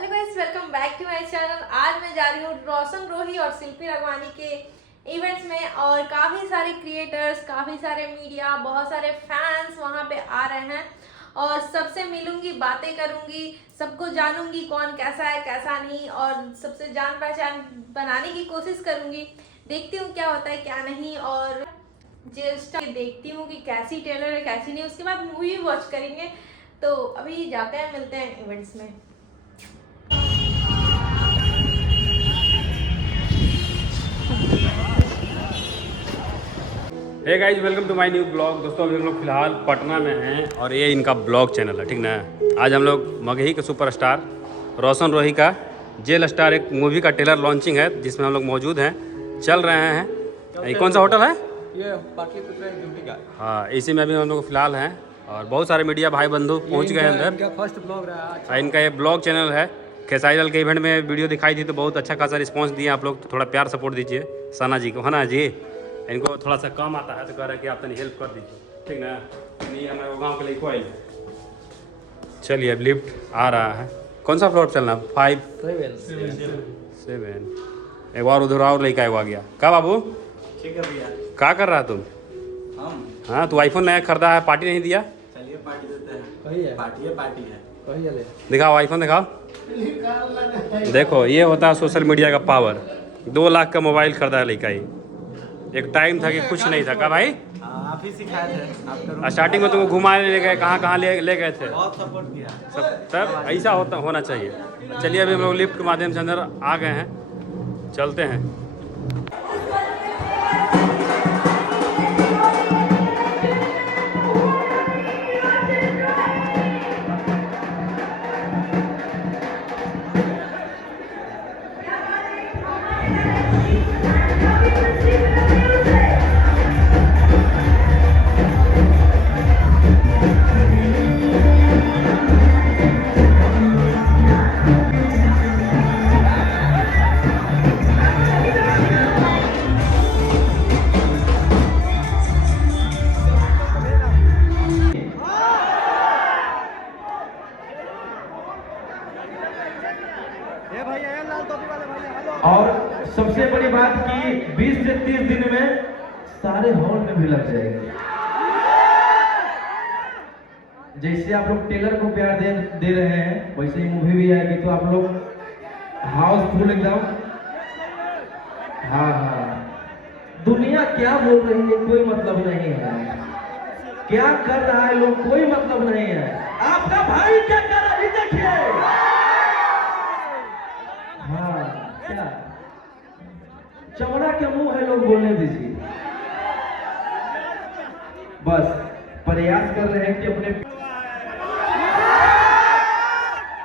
Hello guys, welcome back to my channel. आज मैं जा रही हूँ रोशन रोही और शिल्पी रघवानी के इवेंट्स में और काफ़ी सारे क्रिएटर्स, काफ़ी सारे मीडिया, बहुत सारे फैंस वहाँ पे आ रहे हैं और सबसे मिलूंगी, बातें करूंगी, सबको जानूंगी कौन कैसा है कैसा नहीं और सबसे जान पहचान बनाने की कोशिश करूंगी। देखती हूँ क्या होता है क्या नहीं और देखती हूँ कि कैसी टेलर है कैसी नहीं, उसके बाद मूवी वॉच करेंगे। तो अभी जाते हैं, मिलते हैं इवेंट्स में। Hey guys, welcome to my new blog. दोस्तों अभी हम लोग फिलहाल पटना में हैं और ये इनका ब्लॉग चैनल है, ठीक ना। आज हम लोग मगही के सुपरस्टार रोशन रोही का जेल स्टार एक मूवी का ट्रेलर लॉन्चिंग है जिसमें हम लोग मौजूद हैं, चल रहे हैं। ये कौन सा होटल है? ये पाटलिपुत्र ड्यूटी का। हाँ, इसी में अभी हम लोग फिलहाल हैं और बहुत सारे मीडिया भाई बंधु पहुँच गए अंदर। इनका फर्स्ट ब्लॉग रहा। अच्छा। इनका ये ब्लॉग चैनल है। खेसारी लाल के इवेंट में वीडियो दिखाई थी तो बहुत अच्छा खासा रिस्पॉन्स दिए आप लोग, तो थोड़ा प्यार सपोर्ट दीजिए सना जी को, है ना जी। इनको थोड़ा सा कम आता है तो कह रहे हैं कि आप तनी हेल्प कर दीजिए, ठीक ना। नहीं, हमारे गाँव के लिए कोई नहीं। चलिए अब लिफ्ट आ रहा है। कौन सा फ्लोर चलना? 5 7। एक बार उधर और लेकर आ गया। क्या बाबू, ठीक है भैया। क्या कर रहा तुम? हम हाँ, तू आईफोन नया खरीदा है, पार्टी नहीं दिया? चलिए पार्टी देते हैं। कही है पार्टी है, पार्टी है। कही है, दिखाओ आईफोन दिखाओ। देखो ये होता है सोशल मीडिया का पावर। 2 लाख का मोबाइल खरीदा है लड़का ही। एक टाइम था कि कुछ नहीं था। का भाई आप ही सिखाए थे। स्टार्टिंग में तुमको घुमाने ले गए, कहाँ ले गए थे? बहुत सपोर्ट किया सब तब ऐसा होना चाहिए। चलिए अभी हम लोग लिफ्ट के माध्यम से अंदर आ गए हैं, चलते हैं। और सबसे बड़ी बात कि 20 से 30 दिन में सारे हॉल में भी लग जाएगी। जैसे आप लोग टेलर को प्यार दे रहे हैं वैसे ही मूवी भी आएगी, तो आप लोग हाउसफुल एकदम। हाँ, दुनिया क्या बोल रही है कोई मतलब नहीं है, क्या कर रहा है लोग कोई मतलब नहीं है। आपका भाई क्या कर रहा है देखिए। हाँ, क्या चमड़ा के मुंह है, लोग बोलने दीजिए। बस प्रयास कर रहे हैं कि अपने।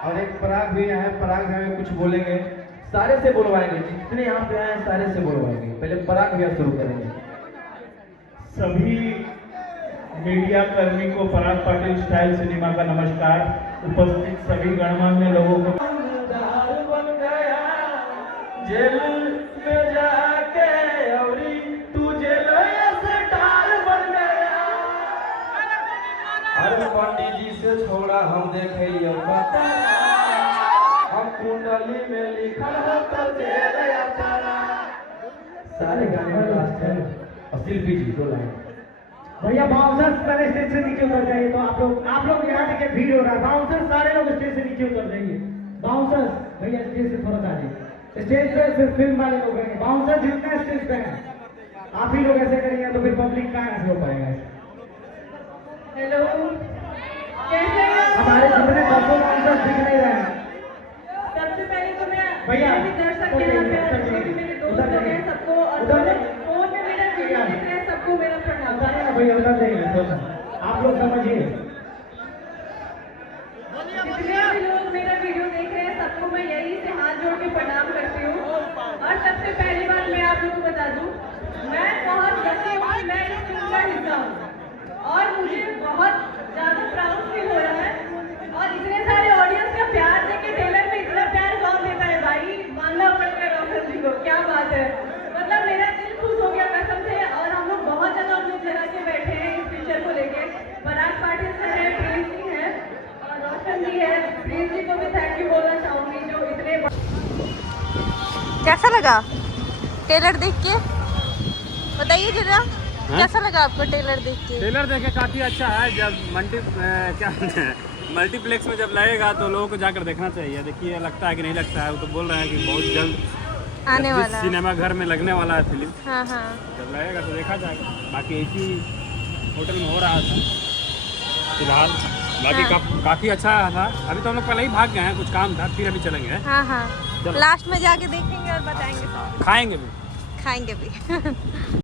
और एक पराग भी यहाँ है, पराग में कुछ बोलेंगे, सारे से बोलवाएंगे, जितने यहाँ पे आए हैं सारे से बोलवाएंगे। पहले पराग भैया शुरू करेंगे। सभी मीडिया कर्मी को पराग पाटिल स्टाइल सिनेमा का नमस्कार। उपस्थित सभी गणमान्य लोगों को जेल में जाके अवरी तू जेल से डाल बन गया। अरे पंडित जी से छोड़ा हम देखे बता, हम कुंडली में लिखल हो तो जेल यात्रा। सारे गाने में लास्ट है और शिल्पी जी 2 लाइन। भैया बाउंसर्स पहले स्टेज से नीचे उतर जाइए। तो आप लोग यहाँ देखिए भीड़ हो रहा है। बाउंसर्स सारे लोग स्टेज से नीचे उतर जाइए। बाउंसर्स भैया स्टेज से थोड़ा सा आइए। स्टेज पे सिर्फ फिल्म वाले लोग रहेंगे। बाउंसर जितना स्टेज पे है आप ही लोग ऐसे करेंगे तो फिर पब्लिक कहाँ ऐसे हो पाएगा। हेलो, कैसे हैं? हमारे जितने 200 बाउंसर्स दिख नहीं रहे हैं। सबसे पहले तो मैं भैया सभी दर्शक के नाम पे जितने भी मेरे दोस्त लोग हैं सबको और फोन में मेरा वीडियो देख रहे हैं सबको मेरा प्रणाम। भैया उधर जाइए, आप लोग समझिए। जितने भी लोग मेरा वीडियो देख रहे हैं सबको मैं यही से हाथ जोड़ के प्रणाम करती हूँ। और सबसे पहली बात मैं आप लोगों को बता दूँ, मैं बहुत लकी हूँ, मैं इस फिल्म का हिस्सा हूँ और मुझे बहुत ज़्यादा प्राउड फील हो रहा है। और इतने सारे ऑडियंस का प्यार देके ट्रेलर में इतना प्यार कौन देता है भाई, मानना पड़ेगा रोशन जी को, क्या बात है। मतलब मेरा दिल खुश हो गया कसम से। और हम लोग बहुत ज़्यादा उम्मीद लगा के बैठे हैं इस पिक्चर को लेके। पराग पाटिल सर है, प्रिंस जी है और रोशन जी है। प्रिंस जी को भी थैंक यू बोलना चाहूँगी कैसा लगा ट्रेलर देख के? बताइए जरा, कैसा लगा आपको ट्रेलर देख के? ट्रेलर देखे काफ़ी अच्छा है। जब मल्टीप्लेक्स में जब लगेगा तो लोगों को जाकर देखना चाहिए। देखिए लगता है कि नहीं लगता है, वो तो बोल रहे हैं कि बहुत जल्द आने वाला है। सिनेमा घर में लगने वाला है फिल्म। हाँ हाँ। जब लगेगा तो देखा जाएगा। बाकी इसी होटल में हो रहा था फिलहाल। बाकी हाँ। काफ़ी अच्छा था। अभी तो हम लोग पहले ही भाग गए हैं, कुछ काम था, फिर अभी चलेंगे। हाँ हाँ, चलो। लास्ट में जाके देखेंगे और बताएंगे सब, खाएंगे भी। खाएंगे भी।